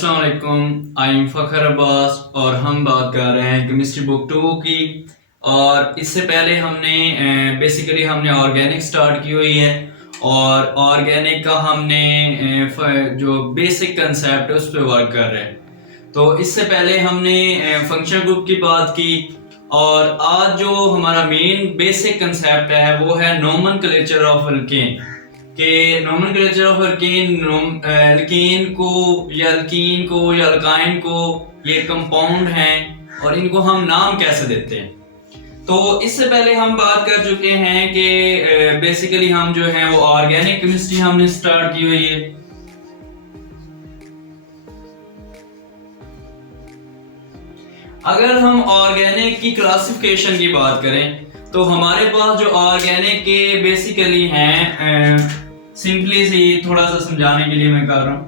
अस्सलाम वालेकुम, I am Fakhar Abbas और हम बात कर रहे हैं केमिस्ट्री बुक 2 की। और इससे पहले हमने ऑर्गेनिक स्टार्ट की हुई है और ऑर्गेनिक का हमने जो बेसिक कंसेप्ट है उस पर वर्क कर रहे हैं। तो इससे पहले हमने फंक्शनल ग्रुप की बात की और आज जो हमारा मेन बेसिक कंसेप्ट है वो है नोमेनक्लेचर ऑफ एल्केन के नोमेनक्लेचर ऑफ एल्केन। एल्कीन को या अल्काइन को ये कंपाउंड हैं और इनको हम नाम कैसे देते हैं। तो इससे पहले हम बात कर चुके हैं कि बेसिकली हम जो है वो ऑर्गेनिक केमिस्ट्री हमने स्टार्ट की हुई है। अगर हम ऑर्गेनिक की क्लासिफिकेशन की बात करें तो हमारे पास जो ऑर्गेनिक के बेसिकली हैं, सिंपली सी थोड़ा सा समझाने के लिए मैं कर रहा हूँ।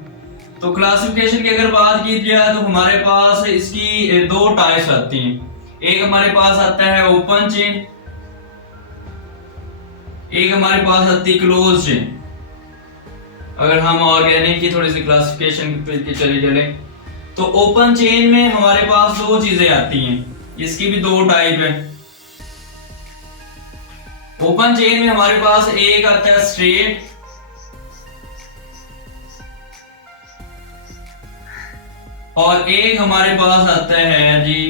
तो क्लासिफिकेशन की अगर बात की जाए तो हमारे पास इसकी दो टाइप्स आती हैं। एक हमारे पास आता है ओपन चेन, एक हमारे पास आती है क्लोज चेन। अगर हम ऑर्गेनिक की थोड़ी सी क्लासिफिकेशन पे चले तो ओपन चेन में हमारे पास दो चीजें आती हैं, इसकी भी दो टाइप है। ओपन चेन में हमारे पास एक आता है स्ट्रेट और एक हमारे पास आता है जी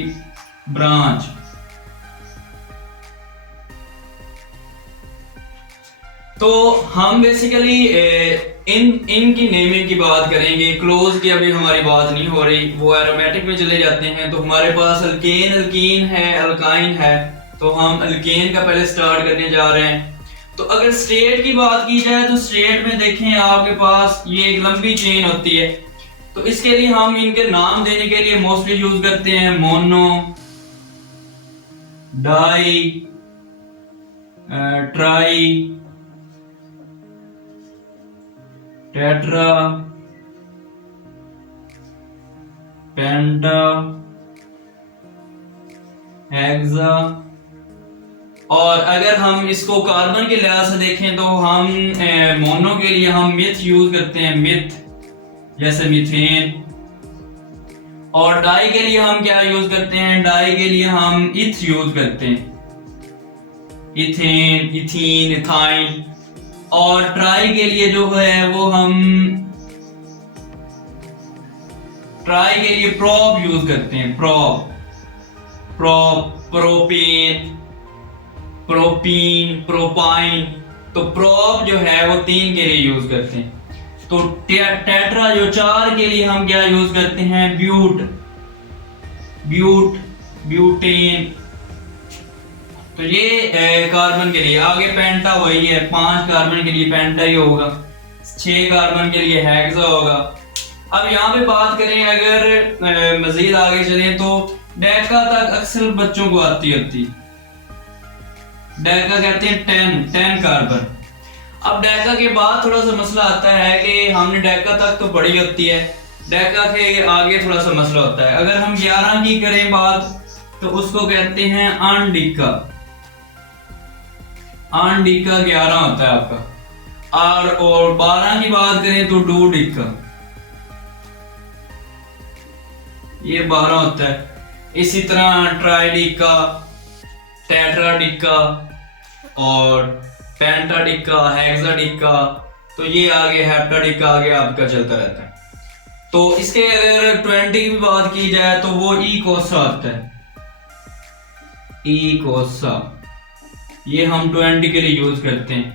ब्रांच। तो हम बेसिकली इनकी नेमिंग की बात करेंगे। क्लोज की अभी हमारी बात नहीं हो रही, वो एरोमेटिक में चले जाते हैं। तो हमारे पास अल्केन, अल्कीन है, अल्काइन है, तो हम अल्केन का पहले स्टार्ट करने जा रहे हैं। तो अगर स्ट्रेट की बात की जाए तो स्ट्रेट में देखें आपके पास ये एक लंबी चेन होती है। तो इसके लिए हम इनके नाम देने के लिए मोस्टली यूज करते हैं मोनो, डाई, ट्राई, टेट्रा, पेंटा, हेक्सा। और अगर हम इसको कार्बन के लिहाज से देखें तो हम मोनो के लिए हम मिथ यूज करते हैं, मिथ जैसे मीथेन। और डाई के लिए हम क्या यूज करते हैं? डाई के लिए हम इथ यूज करते हैं, इथेन, इथीन, इथाइन। और ट्राई के लिए जो है वो हम ट्राई के लिए प्रोप यूज करते हैं, प्रोप, प्रोपेन, प्रोपीन, प्रोपाइन। तो प्रोप जो है वो 3 के लिए यूज करते हैं। तो टेट्रा जो 4 के लिए हम क्या यूज करते हैं? ब्यूटेन। तो ये कार्बन के लिए। आगे पेंटा वही है, 5 कार्बन के लिए पेंटा ही होगा, 6 कार्बन के लिए हेक्सा होगा। अब यहाँ पे बात करें, अगर मजीद आगे चलें तो डेका तक अक्सर बच्चों को आती होती। डेका कहते हैं 10 कार्बन। अब डेका के बाद थोड़ा सा मसला आता है कि हमने डेका तक तो पढ़ी होती है, डेका के आगे थोड़ा सा मसला होता है। अगर हम 11 की करें बात तो उसको कहते हैं अनडिका। अनडिका 11 होता है आपका। और 12 की बात करें तो डूडिका, ये 12 होता है। इसी तरह ट्राइडिका, टेट्राडिका और पेंटाडिका, हेक्साडिका। तो ये आगे हेप्टाडिका आगे आपका चलता रहता है। तो इसके अगर 20 की बात की जाए तो वो इकोसा आता है, इकोसा। ये हम 20 के लिए यूज करते हैं।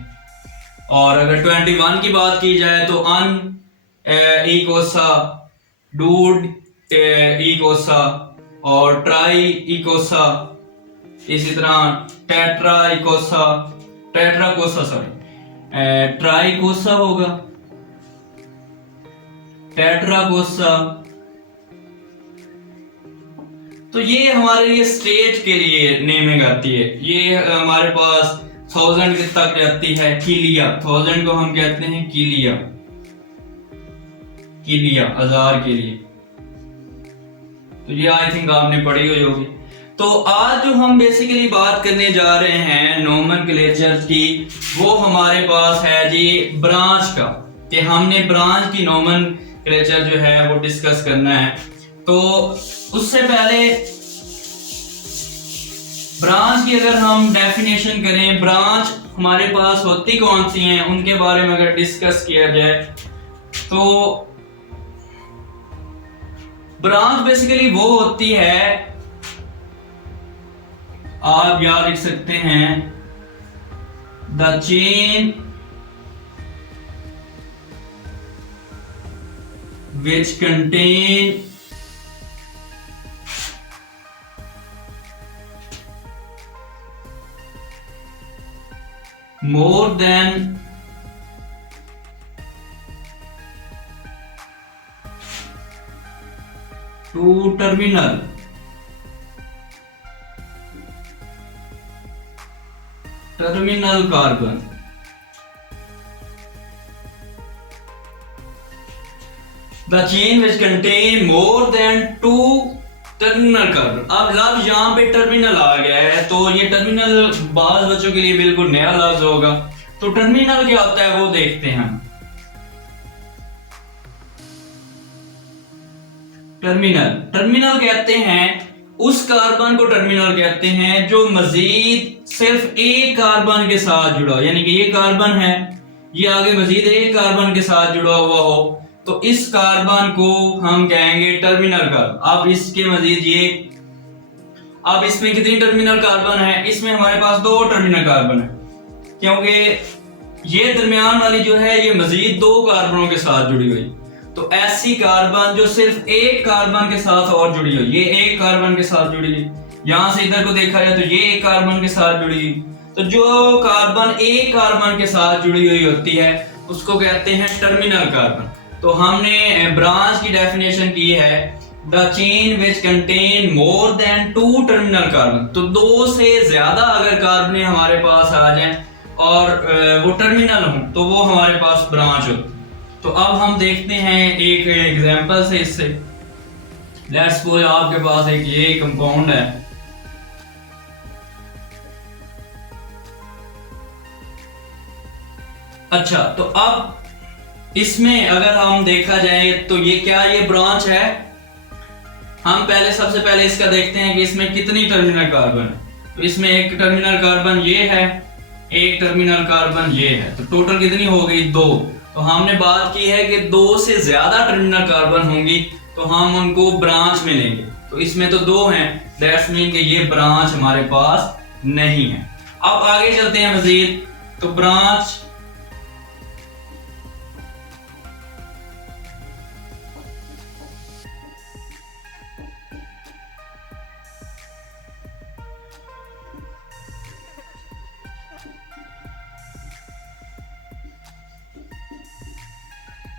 और अगर 21 की बात की जाए तो इकोसा, डूड इकोसा और ट्राई इकोसा। इसी तरह ट्राइकोसा होगा, टेट्राकोसा। तो ये हमारे लिए स्टेट के लिए नेमिंग आती है। ये हमारे पास 1000 तक जाती है। किलिया, 1000 को हम कहते हैं किलिया, 1000 के लिए। तो ये आई थिंक आपने पढ़ी हुई होगी। तो आज जो हम बेसिकली बात करने जा रहे हैं नोमेनक्लेचर की, वो हमारे पास है जी ब्रांच का, कि हमने ब्रांच की नोमेनक्लेचर जो है वो डिस्कस करना है। तो उससे पहले ब्रांच की अगर हम डेफिनेशन करें, ब्रांच हमारे पास होती कौन सी हैं उनके बारे में अगर डिस्कस किया जाए तो ब्रांच बेसिकली वो होती है, आप याद लिख सकते हैं, the chain which contain more than two terminal carbon. The chain which contain more than two terminal carbon. अब लफ्ज यहाँ पे टर्मिनल आ गया है, तो ये टर्मिनल बाज बच्चों के लिए बिल्कुल नया लफ्ज होगा। तो टर्मिनल क्या होता है वो देखते हैं हम। टर्मिनल कहते हैं उस कार्बन को टर्मिनल कहते हैं जो मजीद सिर्फ एक कार्बन के साथ जुड़ा हो, यानी कि ये कार्बन है, ये आगे मजीद एक कार्बन के साथ जुड़ा हुआ हो, तो इस कार्बन को हम कहेंगे टर्मिनल कार्बन। अब इसके मजीद ये, अब इसमें कितनी टर्मिनल कार्बन है, इसमें हमारे पास दो टर्मिनल कार्बन है, क्योंकि ये दरमियान वाली जो है ये मजीद दो कार्बनों के साथ जुड़ी हुई। तो ऐसी कार्बन जो सिर्फ एक कार्बन के साथ और जुड़ी हुई, ये एक कार्बन के साथ जुड़ी हुई, यहां से इधर को देखा जाए तो ये एक कार्बन के साथ जुड़ी हुई। तो जो कार्बन एक कार्बन के साथ जुड़ी हुई होती है उसको कहते हैं टर्मिनल कार्बन। तो हमने ब्रांच की डेफिनेशन की है, the chain which contain more than two terminal carbon. तो दो से ज्यादा अगर कार्बन हमारे पास आ जाएं और वो टर्मिनल हो तो वो हमारे पास ब्रांच होती। तो अब हम देखते हैं एक एग्जांपल से इससे। लेट्स सपोज आपके पास एक ये कंपाउंड है, अच्छा, तो अब इसमें अगर हम देखा जाए तो ये क्या, ये ब्रांच है। हम पहले सबसे पहले इसका देखते हैं कि इसमें कितनी टर्मिनल कार्बन है। तो इसमें एक टर्मिनल कार्बन ये है, एक टर्मिनल कार्बन ये है, तो टोटल कितनी हो गई, दो। तो हमने बात की है कि दो से ज्यादा टर्मिनल कार्बन होंगी तो हम उनको ब्रांच में लेंगे। तो इसमें तो दो हैं, दैट्स मीन कि ये ब्रांच हमारे पास नहीं है। अब आगे चलते हैं मजीद। तो ब्रांच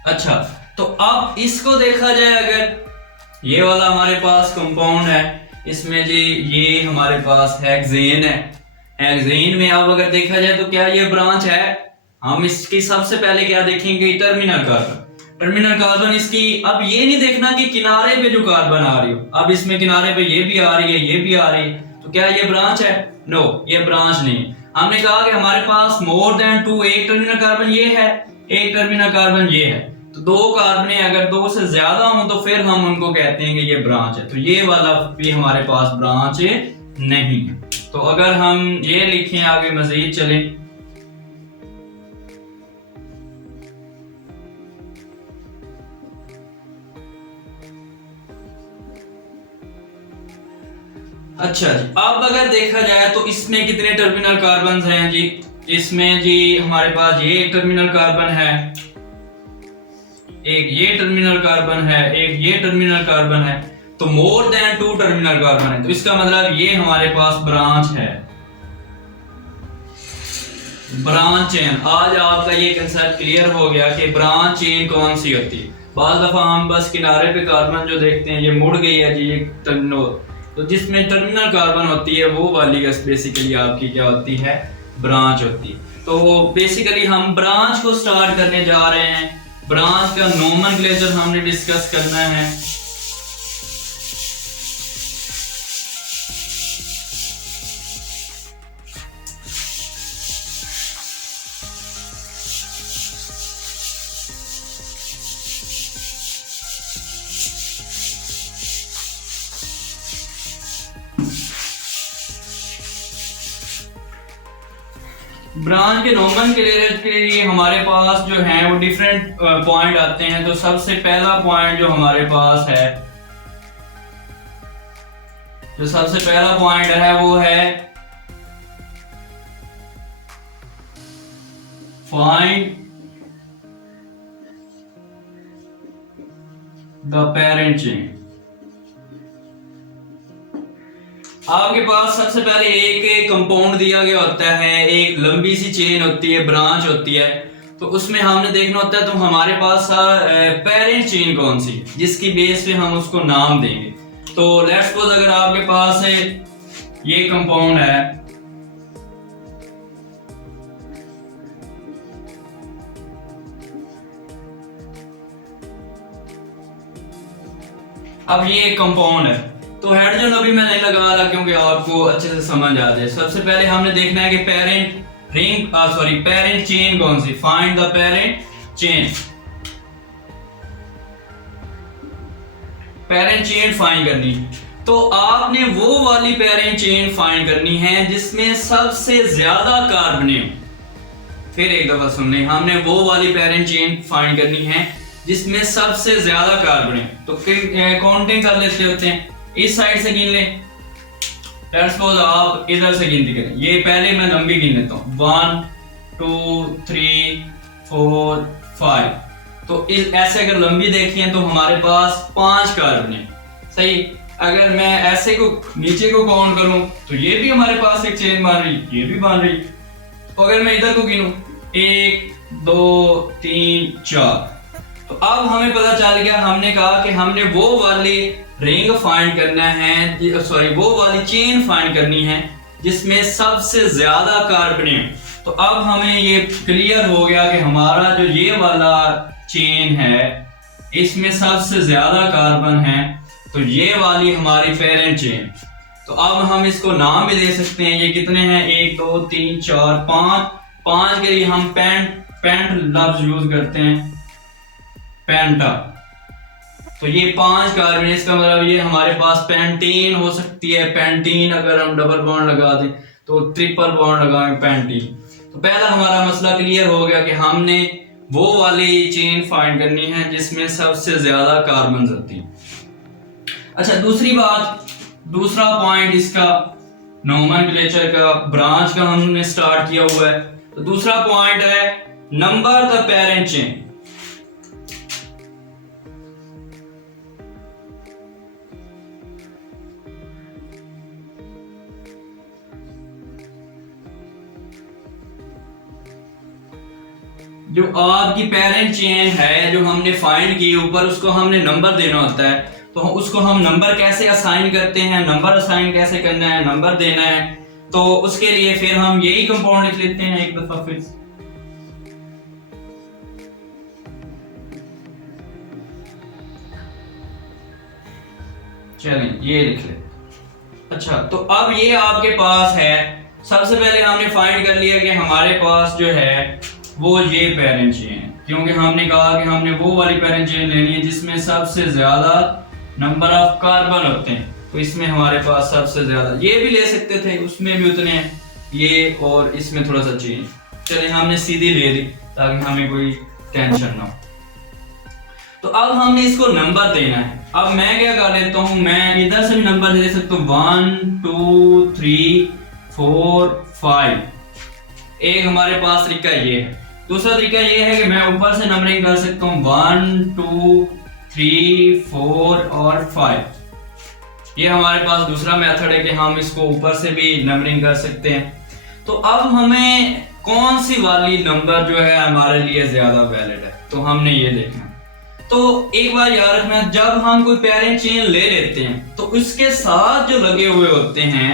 अच्छा, तो अब इसको देखा जाए, अगर ये वाला हमारे पास कंपाउंड है, इसमें जी ये हमारे पास हेक्सेन है। हेक्सेन में अब अगर देखा जाए तो क्या ये ब्रांच है। हम इसकी सबसे पहले क्या देखेंगे, टर्मिनल कार्बन। टर्मिनल कार्बन इसकी, अब ये नहीं देखना कि किनारे पे जो कार्बन आ रही हो, अब इसमें किनारे पे ये भी आ रही है, ये भी आ रही है, तो क्या ये ब्रांच है? नो, ये ब्रांच नहीं। हमने कहा कि हमारे पास मोर देन टू, एक टर्मिनल कार्बन ये है, एक टर्मिनल कार्बन ये है, तो दो कार्बन अगर दो से ज्यादा हो तो फिर हम उनको कहते हैं कि ये ब्रांच है। तो ये वाला भी हमारे पास ब्रांच नहीं है। तो अगर हम ये लिखें, आगे मजीद चलें, अच्छा जी, अब अगर देखा जाए तो इसमें कितने टर्मिनल कार्बन हैं जी। इसमें जी हमारे पास ये एक टर्मिनल कार्बन है, एक ये टर्मिनल कार्बन है, एक ये टर्मिनल कार्बन है, तो more than two terminal carbon है। तो इसका मतलब ये हमारे पास ब्रांच है, ब्रांच चेन। आज आपका ये कंसेप्ट क्लियर हो गया कि ब्रांच चेन कौन सी होती है। बार दफा हम बस किनारे पे कार्बन जो देखते हैं, ये मुड़ गई है जी, ये टर्मिनल, तो जिसमें टर्मिनल कार्बन होती है वो वाली बेसिकली आपकी क्या होती है, ब्रांच होती है। तो बेसिकली हम ब्रांच को स्टार्ट करने जा रहे हैं। ब्रांच का नोमेनक्लेचर हमने डिस्कस करना है। ब्रांच के नोमेनक्लेचर के लिए हमारे पास जो है वो डिफरेंट पॉइंट आते हैं। तो सबसे पहला पॉइंट जो हमारे पास है, जो सबसे पहला पॉइंट है वो है फाइंड द पेरेंट चेन। आपके पास सबसे पहले एक कंपाउंड दिया गया होता है, एक लंबी सी चेन होती है, ब्रांच होती है। तो उसमें हमने देखना होता है तो हमारे पास पेरेंट चेन कौन सी है जिसकी बेस पे हम उसको नाम देंगे। तो लेट्स सपोज अगर आपके पास ये कंपाउंड है, अब ये एक कंपाउंड है तो हाइड्रोजन अभी मैं नहीं लगा रहा क्योंकि आपको अच्छे से समझ आ जाए। सबसे पहले हमने देखना है कि पेरेंट रिंग पेरेंट चेन कौन सी, find the parent chain. Parent chain find करनी, तो आपने वो वाली पेरेंट चेन फाइंड करनी है जिसमें सबसे ज्यादा कार्बन हो। फिर एक दफा सुन लें, हमने वो वाली पेरेंट चेन फाइंड करनी है जिसमें सबसे ज्यादा कार्बन है। तो काउंटिंग कर लेते होते हैं, इस साइड से गिन लें। लेट्स सपोज आप इधर से गिनती करें, ये पहले मैं लंबी गिन लेता हूं, 1 2 3 4 5। तो ऐसे अगर लंबी देखी है तो हमारे पास 5 कार्बन है, सही। अगर मैं ऐसे को नीचे को काउंट करूं तो ये भी हमारे पास एक चेन बन रही, ये भी बन रही। तो अगर मैं इधर को गिनूं 1 2 3 4, तो अब हमें पता चल गया, हमने कहा कि हमने वो वाली रिंग फाइंड करना है, सॉरी वो वाली चेन फाइंड करनी है जिसमें सबसे ज्यादा कार्बन है। तो अब हमें ये क्लियर हो गया कि हमारा जो ये वाला चेन है इसमें सबसे ज्यादा कार्बन है, तो ये वाली हमारी पेरेंट चेन। तो अब हम इसको नाम भी दे सकते हैं, ये कितने हैं 1 2 3 4 5। 5 के लिए हम पेंट लफ्ज यूज करते हैं, पेंटा। तो ये 5 कार्बन, इसका मतलब ये हमारे पास पेंटीन हो सकती है। पेंटीन अगर हम डबल बॉन्ड लगा दें तो ट्रिपल बॉन्ड लगाएं पेंटीन। तो पहला हमारा मसला क्लियर हो गया कि हमने वो वाली चेन फाइंड करनी है जिसमें सबसे ज्यादा कार्बन होती है। अच्छा, दूसरी बात, दूसरा पॉइंट इसका नोमेनक्लेचर का, ब्रांच का हमने स्टार्ट किया हुआ है। तो दूसरा पॉइंट है नंबर द पेरेंट चेन। जो आपकी पेरेंट चेन है जो हमने फाइंड की ऊपर, उसको हमने नंबर देना होता है। तो उसको हम नंबर कैसे असाइन करते हैं, नंबर असाइन कैसे करना है, नंबर देना है, तो उसके लिए फिर हम यही कंपाउंड लिख लेते हैं एक दफा फिर। चलें ये लिख ले। अच्छा, तो अब ये आपके पास है, सबसे पहले हमने फाइंड कर लिया कि हमारे पास जो है वो ये पेरेंट चेन है, क्योंकि हमने कहा कि हमने वो वाली पेरेंट चेन लेनी है जिसमें सबसे ज्यादा नंबर ऑफ कार्बन होते हैं। तो इसमें हमारे पास सबसे ज्यादा, ये भी ले सकते थे, उसमें भी उतने हैं, ये और इसमें थोड़ा सा चेंज। चलिए हमने सीधी ले ली ताकि हमें कोई टेंशन ना हो। तो अब हमने इसको नंबर देना है। अब मैं क्या कर लेता हूं, मैं इधर से भी नंबर दे सकता हूं 1 2 3 4 5। एक हमारे पास तरीका ये है। दूसरा तरीका ये है कि मैं ऊपर से नंबरिंग कर सकता हूं 1 2 3 4 और 5। ये हमारे पास दूसरा मेथड है कि हम इसको ऊपर से भी नंबरिंग कर सकते हैं। तो अब हमें कौन सी वाली नंबर जो है हमारे लिए ज्यादा वैलिड है, तो हमने ये देखना। तो एक बार याद रखना, जब हम कोई पेरेंट चेन ले लेते हैं तो उसके साथ जो लगे हुए होते हैं,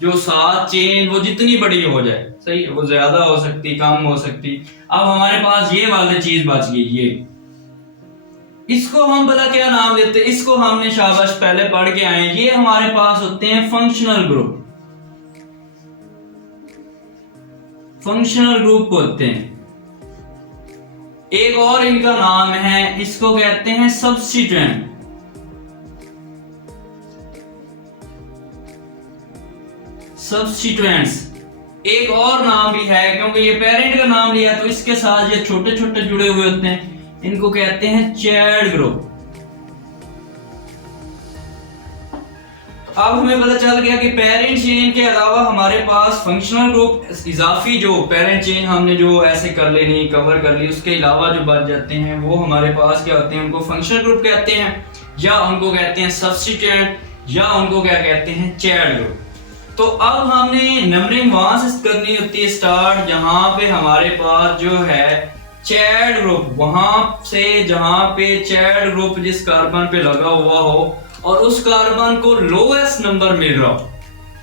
जो साथ चेन, वो जितनी बड़ी हो जाए, सही, वो ज्यादा हो सकती, कम हो सकती। अब हमारे पास ये वाली चीज बच गई, ये, इसको हम भला क्या नाम देते हैं, इसको हमने शाबाश पहले पढ़ के आए, ये हमारे पास होते हैं फंक्शनल ग्रुप। फंक्शनल ग्रुप होते हैं। एक और इनका नाम है, इसको कहते हैं सब्स्टिट्यूएंट। सब्स्टिट्यूएंट्स, एक और नाम भी है, क्योंकि ये पेरेंट का नाम लिया तो इसके साथ ये छोटे छोटे जुड़े हुए होते हैं, इनको कहते हैं चाइल्ड ग्रुप। अब हमें पता चल गया कि पेरेंट चेन के अलावा हमारे पास फंक्शनल ग्रुप, इजाफी जो पेरेंट चेन हमने जो ऐसे कर लेनी, कवर कर ली, उसके अलावा जो बच जाते हैं वो हमारे पास क्या होते हैं, उनको फंक्शनल ग्रुप कहते हैं, या उनको कहते हैं सब्स्टिट्यूएंट, या उनको क्या कहते हैं, चाइल्ड ग्रुप। तो अब हमने नंबरिंग वहां से करनी होती है स्टार्ट, जहां पे हमारे पास जो है चाइल्ड ग्रुप, वहां से जहां पे चाइल्ड ग्रुप जिस कार्बन पे लगा हुआ हो और उस कार्बन को लोएस्ट नंबर मिल रहा हो,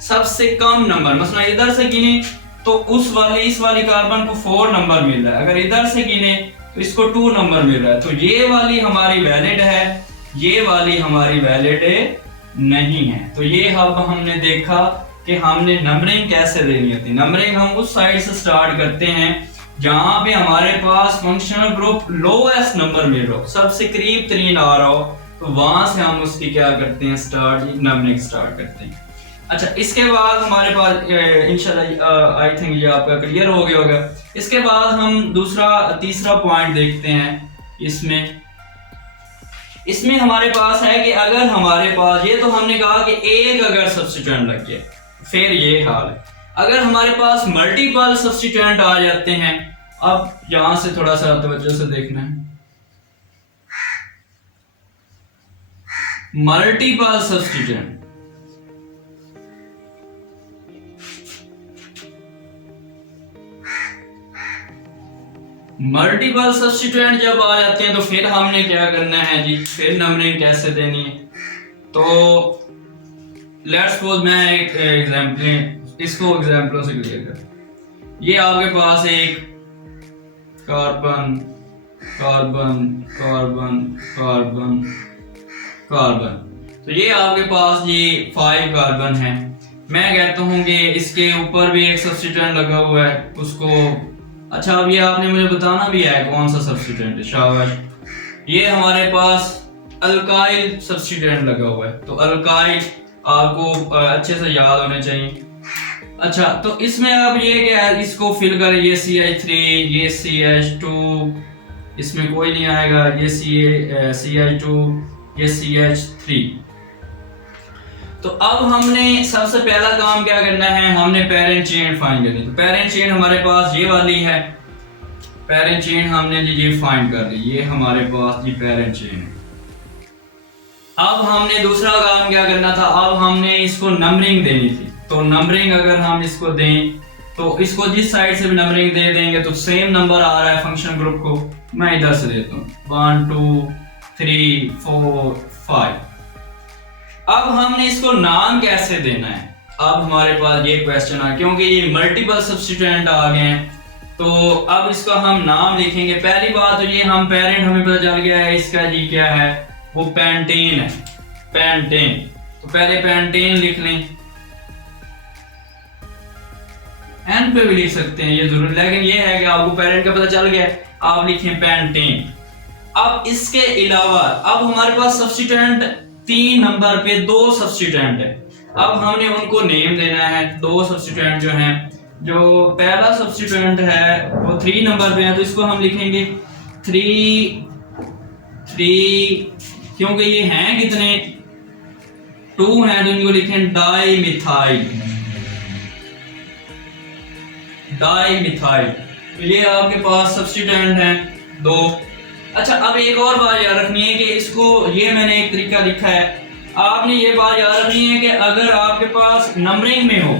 सबसे कम नंबर, मसला इधर से गिने तो इस वाली कार्बन को 4 नंबर मिल रहा है, अगर इधर से गिने तो इसको 2 नंबर मिल रहा है, तो ये वाली हमारी वैलिड है, ये वाली हमारी वैलिड नहीं है। तो ये अब हमने देखा कि हमने नंबरिंग कैसे देनी होती है। नंबरिंग हम उस साइड से स्टार्ट करते हैं जहां पे हमारे पास फंक्शनल ग्रुप लोएस्ट नंबर मिल रहा हो, सबसे करीब तरीन आ रहा हो, तो वहां से हम उसकी क्या करते हैं, नंबरिंग स्टार्ट करते हैं। अच्छा, इसके बाद हमारे पास इंशाल्लाह आई थिंक ये आपका क्लियर हो गया होगा। इसके बाद हम तीसरा पॉइंट देखते हैं। इसमें हमारे पास है कि अगर हमारे पास, ये तो हमने कहा कि एक अगर सब्स्टिट्यूएंट लग गया फिर ये हाल है, अगर हमारे पास मल्टीपल सब्स्टिट्यूएंट आ जाते हैं। अब यहां से थोड़ा सा तवज्जो से देखना है, मल्टीपल सब्स्टिट्यूएंट, मल्टीपल सब्स्टिट्यूएंट जब आ जाते हैं तो फिर हमने क्या करना है जी, फिर नंबरिंग कैसे देनी है। तो लेट्स सपोज मैं एक इसको एग्जांपलों से क्लियर कर, ये आपके पास एक carbon carbon carbon carbon carbon, तो ये आपके पास ये 5 कार्बन है। मैं कहता हूं कि इसके ऊपर भी एक सब्स्टिट्यूएंट लगा हुआ है, उसको, अच्छा अब ये आपने मुझे बताना भी है कौन सा सब्स्टिट्यूएंट है, शाबाश। ये हमारे पास अल्काइल सब्स्टिट्यूएंट लगा हुआ है, तो अल्काइल आपको अच्छे से याद होने चाहिए। अच्छा, तो इसमें अब ये क्या है, इसको फिल करें, ये CH3, ये CH2, इसमें कोई नहीं आएगा, ये CH2, ये CH3। तो अब हमने सबसे पहला काम क्या करना है, हमने पेरेंट चेन फाइंड करनी। तो पेरेंट चेन हमारे पास ये वाली है, पेरेंट चेन हमने जी ये फाइंड कर ली, ये हमारे पास जी पेरेंट चेन है। अब हमने दूसरा काम क्या करना था, अब हमने इसको नंबरिंग देनी थी। तो नंबरिंग अगर हम इसको दें तो इसको जिस साइड से भी नंबरिंग दे देंगे तो सेम नंबर आ रहा है फंक्शन ग्रुप को। मैं इधर से देता हूँ 1 2 3 4 5। अब हमने इसको नाम कैसे देना है, अब हमारे पास ये क्वेश्चन आ, क्योंकि ये मल्टीपल सब्स्टिट्यूएंट आ गए हैं, तो अब इसका हम नाम लिखेंगे। पहली बात तो ये हम पेरेंट हमें पता चल गया है, इसका जी क्या है, वो पेंटेन है, पेंटेन। तो पहले पेंटेन लिख लें, एन पे भी लिख सकते हैं, ये जरूर, लेकिन ये है कि आपको पेरेंट का पता चल गया, आप लिखें पेंटेन। अब इसके अलावा अब हमारे पास सब्स्टिट्यूएंट 3 नंबर पे 2 सब्स्टिट्यूएंट है। अब हमने उनको नेम देना है, 2 सब्स्टिट्यूएंट जो हैं, जो पहला सब्स्टिट्यूएंट है वो 3 नंबर पे है, तो इसको हम लिखेंगे 3 क्योंकि ये हैं कितने, 2 हैं, तो इनको लिखें डाईमिथाइल, डाईमिथाइल। तो ये आपके पास सब्स्टिट्यूएंट हैं 2। अच्छा, अब एक और बात याद रखनी है कि इसको, ये मैंने एक तरीका लिखा है, आपने ये बात याद रखनी है कि अगर आपके पास नंबरिंग में हो,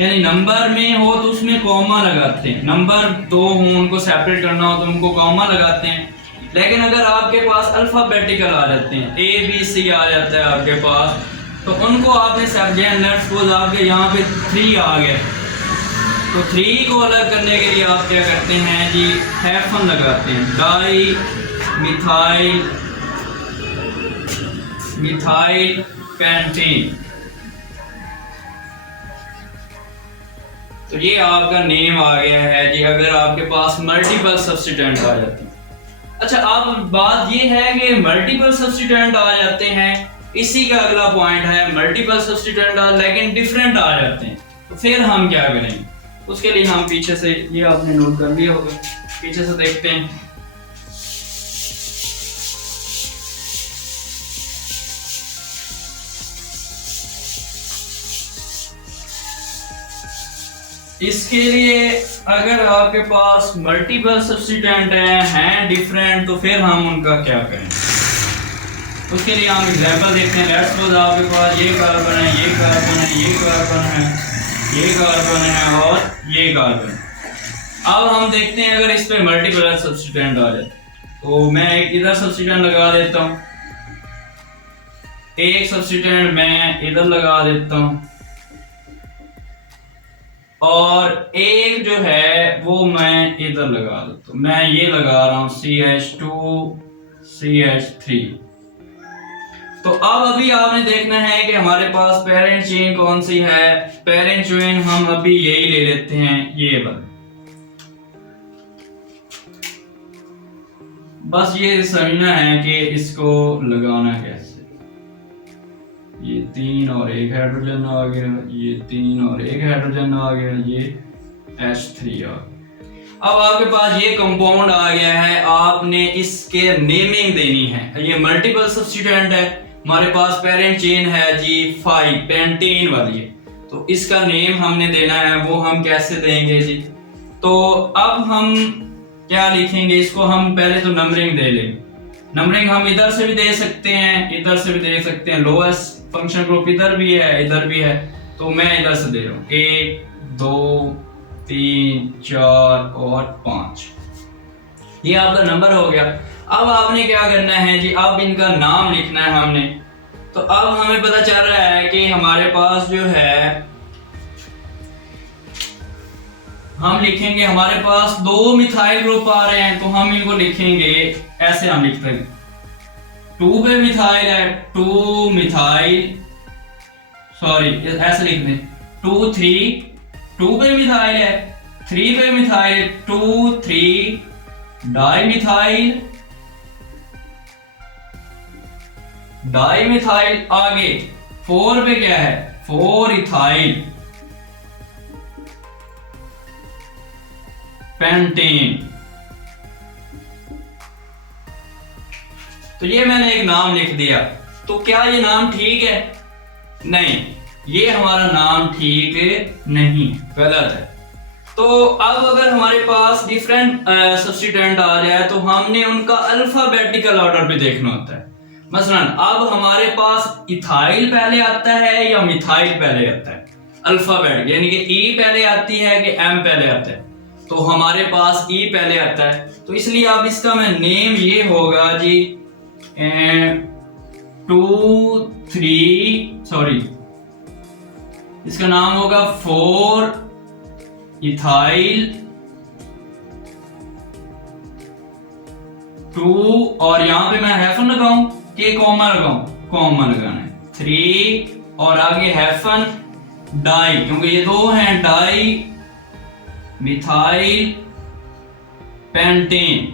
यानी नंबर में हो तो उसमें कॉमा लगाते हैं, नंबर 2 हो उनको सेपरेट करना हो तो उनको कॉमा लगाते हैं। लेकिन अगर आपके पास अल्फाबेटिकल आ जाते हैं, ABC आ जाता है आपके पास, तो उनको आपने सपोज आपके यहाँ पे 3 आ गए, तो 3 को अलग करने के लिए आप क्या करते हैं जी, हैफन लगाते हैं, डाई मिथाइल पेंटेन। तो ये आपका नेम आ गया है जी, अगर आपके पास मल्टीपल सब्स्टिट्यूएंट आ जाते हैं। अच्छा, अब बात ये है कि मल्टीपल सब्स्टिट्यूएंट आ जाते हैं, इसी का अगला पॉइंट है, मल्टीपल सब्स्टिट्यूएंट लेकिन डिफरेंट आ जाते हैं। तो तो फिर हम क्या करेंगे, उसके लिए हम पीछे से, ये आपने नोट कर लिया होगा, पीछे से देखते हैं। इसके लिए अगर आपके पास मल्टीपल सब्स्टिट्यूएंट हैं डिफरेंट, तो फिर हम उनका क्या करें, उसके लिए हम एग्जांपल देखते हैं। लेट्स सपोज आपके पास ये कार्बन है, ये कार्बन है, ये कार्बन है, ये कार्बन है और ये कार्बन। अब हम देखते हैं अगर इस पे मल्टीपल सब्स्टिट्यूएंट आ जाए, तो मैं एक इधर सब्स्टिट्यूएंट लगा देता हूँ, एक सब्स्टिट्यूएंट मैं इधर लगा देता हूँ, और एक जो है वो मैं इधर लगा देता हूँ। मैं ये लगा रहा हूँ CH2 CH3। तो अब अभी आपने देखना है कि हमारे पास पेरेंट चेन कौन सी है। पेरेंट चेन हम अभी यही ले लेते हैं, ये बस ये समझना है कि इसको लगाना कैसे। ये 3 और 1 हाइड्रोजन आ गया, ये 3 और 1 हाइड्रोजन आ गया, ये H3 आ गया। अब आपके पास ये कंपाउंड आ गया है, आपने इसके नेमिंग देनी है। ये मल्टीपल सब्स्टिट्यूएंट है, हमारे पास पेरेंट चेन है जी 5 पेंटीन वाली है, तो इसका नेम हमने देना है। वो हम कैसे देंगे जी, तो अब हम क्या लिखेंगे, इसको हम पहले तो नंबरिंग दे लेंगे। नंबरिंग हम इधर से भी दे सकते हैं, इधर से भी दे सकते हैं। लोएस्ट फंक्शन ग्रुप इधर भी है, इधर भी है, तो मैं इधर से दे रहा हूँ 1 2 3 4 और 5। ये आपका नंबर हो गया। अब आपने क्या करना है जी, अब इनका नाम लिखना है हमने। तो अब हमें पता चल रहा है कि हमारे पास जो है, हम लिखेंगे, हमारे पास 2 मिथाइल ग्रुप आ रहे हैं, तो हम इनको लिखेंगे ऐसे, हम लिखते हैं 2 पे मिथाइल है, 2 मिथाइल, सॉरी ऐसे लिख दें 2 3, 2 पे मिथाइल है, 3 पे methyl, 2 3 di methyl, di methyl. आगे 4 पे क्या है, 4 इथाइल पेंटेन। तो ये मैंने एक नाम लिख दिया, तो क्या ये नाम ठीक है? नहीं, ये हमारा नाम ठीक नहीं, गलत है। तो अब अगर हमारे पास डिफरेंट सब्स्टिट्यूएंट आ जाए, तो हमने उनका अल्फाबेटिकल ऑर्डर भी देखना होता है। मसलन अब हमारे पास इथाइल पहले आता है या मिथाइल पहले आता है, अल्फाबेट यानी कि ई पहले आती है कि एम पहले आता है, तो हमारे पास ई पहले आता है। तो इसलिए अब इसका मैं नेम ये होगा जी 2 3, सॉरी इसका नाम होगा 4 इथाइल 2, और यहां पे मैं हैफन लगाऊं कि कॉमा लगाऊं, कॉमा लगाना है 3, और आगे हैफन डाई, क्योंकि ये 2 हैं, डाई मिथाइल पेंटेन।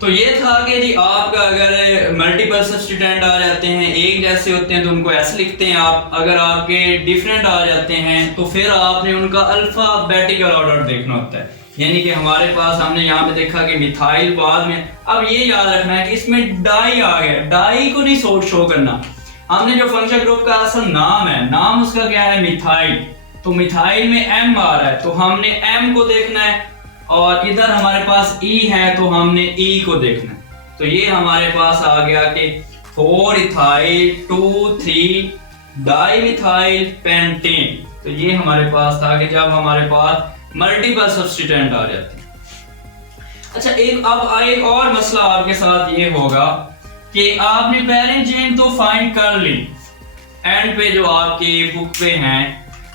तो ये था कि जी आपका अगर मल्टीपल सब्स्टिट्यूएंट आ जाते हैं, एक जैसे होते हैं तो उनको ऐसे लिखते हैं आप। अगर आपके डिफरेंट आ जाते हैं तो फिर आपने उनका अल्फाबेटिकल ऑर्डर देखना होता है। यानी कि हमारे पास हमने यहाँ पे देखा कि मिथाइल बाद में, अब ये याद रखना है कि इसमें डाई आ गया, डाई को नहीं शो करना। हमने जो फंक्शन ग्रुप का असल नाम है, नाम उसका क्या है, मिथाइल, तो मिथाइल में एम आ रहा है तो हमने एम को देखना है, और इधर हमारे पास ई है तो हमने ई को देखना है। तो ये हमारे पास आ गया कि 4 इथाइल 2 3 डाई मिथाइल पेंटेन। तो ये हमारे पास था कि जब हमारे पास मल्टीपल सब्स्टिट्यूएंट आ जाते हैं। अच्छा, एक और मसला आपके साथ ये होगा कि आपने पेरेंट चेन तो फाइंड कर ली, एंड पे जो आपकी बुक पे हैं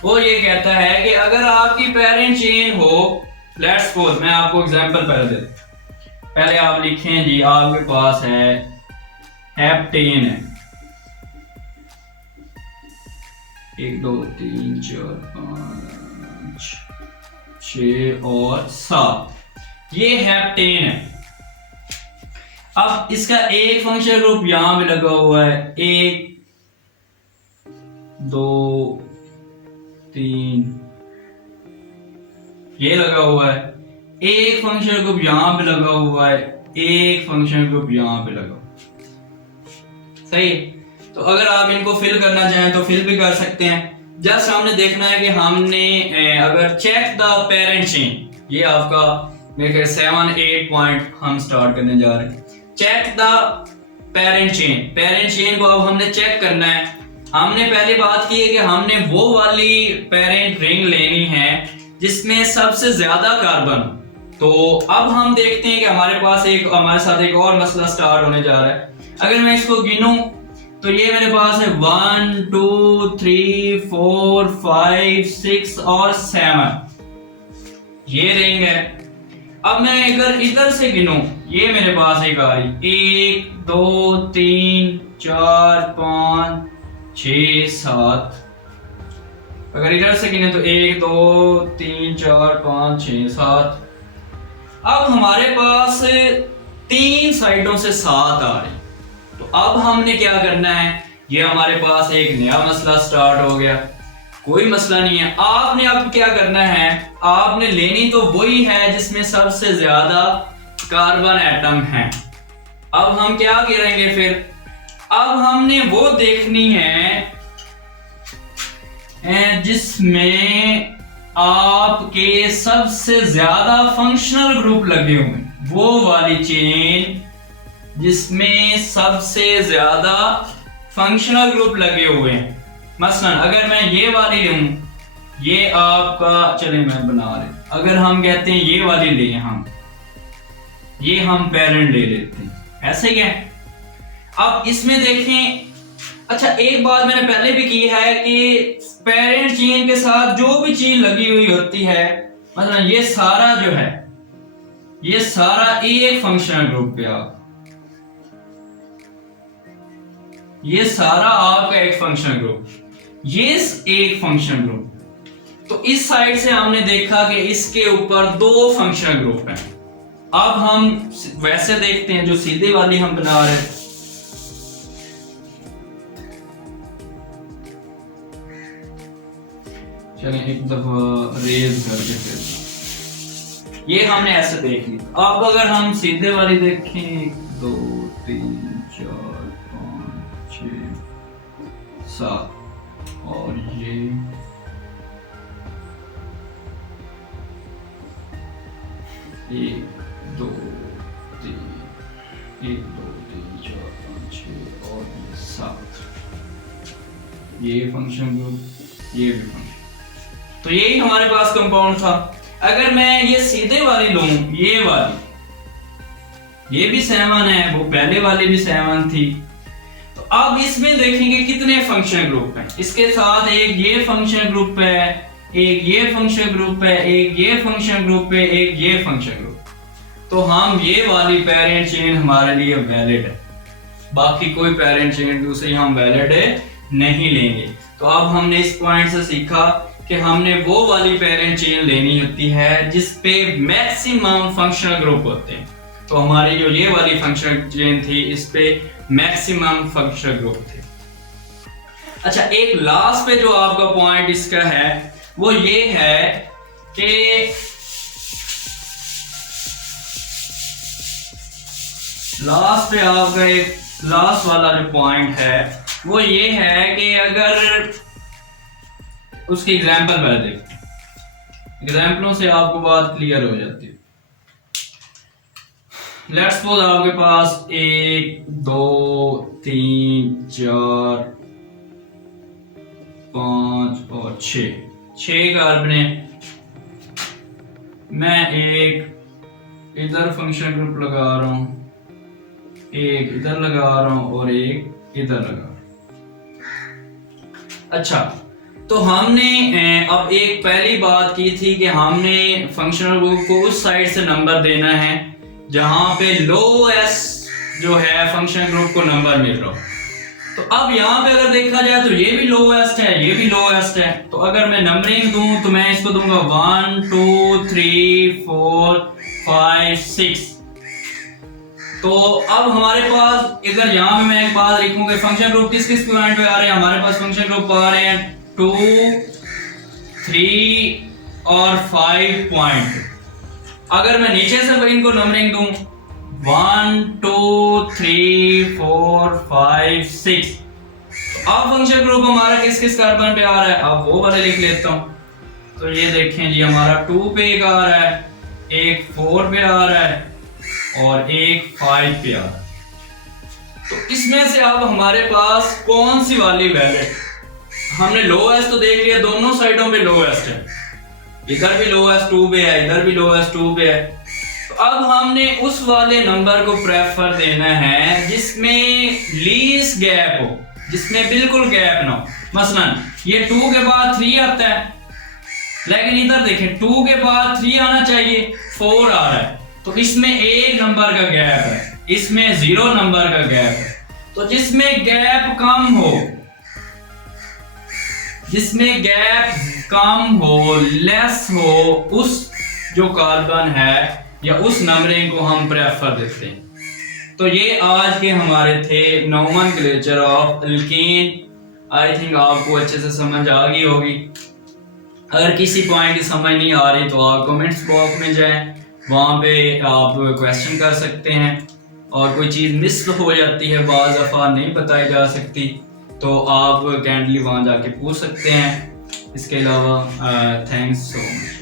वो ये कहता है कि अगर आपकी पेरेंट चेन हो, लेट्स सपोज मैं आपको एग्जांपल पहले दे दूं। पहले आप लिखें जी, आपके पास है हेप्टेन है, 1 2 3 4 5 6 और 7, ये हेप्टेन है। अब इसका एक फंक्शन ग्रुप यहां पे लगा हुआ है, 1 2 3 ये लगा हुआ है, एक फंक्शन ग्रुप यहां पे लगा हुआ है, एक फंक्शन ग्रुप यहां पे लगा हुआ है। सही। तो अगर आप इनको फिल करना चाहें तो फिल भी कर सकते हैं। जस्ट हमने देखना है कि हमने अगर चेक द पेरेंट चेन, ये आपका मेरे ख्याल 7-8 पॉइंट हम स्टार्ट करने जा रहे हैं। चेक द पेरेंट चेन को अब हमने चेक करना है। हमने पहले बात की है कि हमने वो वाली पेरेंट रिंग लेनी है जिसमें सबसे ज्यादा कार्बन। तो अब हम देखते हैं कि हमारे साथ एक और मसला स्टार्ट होने जा रहा है। अगर मैं इसको गिनूं तो ये मेरे पास है 1 2 3 4 5 6 और 7 ये रिंग है। अब मैं अगर इधर से गिनूं, ये मेरे पास एक आ रही 1 2 3 4 5 6 7। अगर इधर से गिने तो 1 2 3 4 5 6 7। अब हमारे पास 3 साइडों से 7 आ रही। तो अब हमने क्या करना है, ये हमारे पास एक नया मसला स्टार्ट हो गया। कोई मसला नहीं है। आपने अब क्या करना है, आपने लेनी तो वही है जिसमें सबसे ज्यादा कार्बन एटम है। अब हम क्या करेंगे फिर, अब हमने वो देखनी है जिसमें आपके सबसे ज्यादा फंक्शनल ग्रुप लगे हुए, वो वाली चेन जिसमें सबसे ज्यादा फंक्शनल ग्रुप लगे हुए हैं। मसलन अगर मैं ये वाली लूं, ये आपका, चले मैं बना रहे, अगर हम कहते हैं ये वाली ले, ये हम पेरेंट ले लेते हैं, ऐसे क्या। अब इसमें देखें, अच्छा एक बात मैंने पहले भी की है कि पेरेंट चेन के साथ जो भी चीज लगी हुई होती है, मतलब ये सारा जो है, ये सारा एक फंक्शनल ग्रुप पे ये सारा आपका एक फंक्शनल ग्रुप, ये एक फंक्शनल ग्रुप। तो इस साइड से हमने देखा कि इसके ऊपर 2 फंक्शनल ग्रुप हैं। अब हम वैसे देखते हैं जो सीधे वाली हम बना रहे हैं। चलें एक दफा रेज करके फिर ये हमने ऐसे देख ली। अब अगर हम सीधे वाली देखें, 1 2 3 4 5 6 7 और ये 1 2 3 1 2 3 4 5 6 और 7, ये फंक्शन ग्रुप, ये भी फंक्शन। तो यही हमारे पास कंपाउंड था। अगर मैं ये सीधे वाली लूं, ये वाली, ये भी 7 है, वो पहले वाली भी 7 थी। तो अब इसमें देखेंगे कितने फंक्शन ग्रुप हैं। इसके साथ एक ये फंक्शन ग्रुप है, एक ये फंक्शन ग्रुप है, एक ये फंक्शन ग्रुप है, एक ये फंक्शन ग्रुप। तो हम ये वाली पेरेंट चेन हमारे लिए वैलिड है, बाकी कोई पेरेंट चेन दूसरी हम वैलिड नहीं लेंगे। तो अब हमने इस पॉइंट से सीखा कि हमने वो वाली पेरेंट चेन लेनी होती है जिसपे मैक्सिमम फंक्शनल ग्रुप होते हैं। तो हमारी जो ये वाली फंक्शनल चेन थी, इस पे मैक्सिमम फंक्शनल ग्रुप थे। अच्छा एक लास्ट पे जो आपका पॉइंट इसका है वो ये है कि लास्ट पे आपका एक लास्ट वाला जो पॉइंट है वो ये है कि अगर उसकी एग्जाम्पल पहले देखते हैं, एग्जाम्पलों से आपको बात क्लियर हो जाती है। लेट्स सपोज आपके पास 1 2 3 4 5 और 6 कार्बन है। मैं एक इधर फंक्शन ग्रुप लगा रहा हूं, एक इधर लगा रहा हूं और एक इधर लगा रहा हूं। अच्छा तो हमने अब एक पहली बात की थी कि हमने फंक्शनल ग्रुप को उस साइड से नंबर देना है जहां पे लोएस्ट जो है फंक्शनल ग्रुप को नंबर मिल रहा हो। तो अब यहाँ पे अगर देखा जाए तो ये भी लोएस्ट है, ये भी लोएस्ट है। तो अगर मैं नंबरिंग दूं तो मैं इसको दूंगा 1 2 3 4 5 6। तो अब हमारे पास इधर यहाँ पे मैं एक बात लिखूंगा, फंक्शन ग्रुप किस किस पॉइंट पे आ रहे हैं। हमारे पास फंक्शन ग्रुप आ रहे हैं 2, 3 और 5 पॉइंट। अगर मैं नीचे से इनको नंबरिंग दूं 1, 2, 3, 4, 5, 6, अब फंक्शन ग्रुप हमारा किस किस कार्बन पे आ रहा है, अब वो वाले लिख लेता हूं। तो ये देखें जी, हमारा 2 पे एक आ रहा है, एक 4 पे आ रहा है और एक 5 पे आ रहा है। तो इसमें से अब हमारे पास कौन सी वाली वैल्यू, हमने लोएस्ट तो देख लिया, दोनों साइडों पे लोएस्ट है, इधर भी लोएस्ट 2 पे है, इधर भी लोएस्ट 2 पे है। तो अब हमने उस वाले नंबर को प्रेफर देना है जिसमें लीस्ट गैप हो, जिसमें बिल्कुल गैप ना हो। मसलन ये 2 के बाद 3 आता है, लेकिन इधर देखें 2 के बाद 3 आना चाहिए, 4 आ रहा है, तो इसमें एक नंबर का गैप है, इसमें 0 नंबर का गैप है। तो जिसमें गैप कम हो, जिसमें गैप कम हो, लेस हो, उस जो कार्बन है या उस नंबरिंग को हम प्रेफर देते हैं। तो ये आज के हमारे थे nomenclature of alkene. I think आपको अच्छे से समझ आ गई होगी। अगर किसी पॉइंट की समझ नहीं आ रही तो आप कमेंट्स बॉक्स में जाएं, वहाँ पे आप क्वेश्चन कर सकते हैं। और कोई चीज़ मिस हो जाती है, बाज़ दफ़ा नहीं बताई जा सकती, तो आप कैंडली वहाँ जाके पूछ सकते हैं। इसके अलावा थैंक्स सो मच।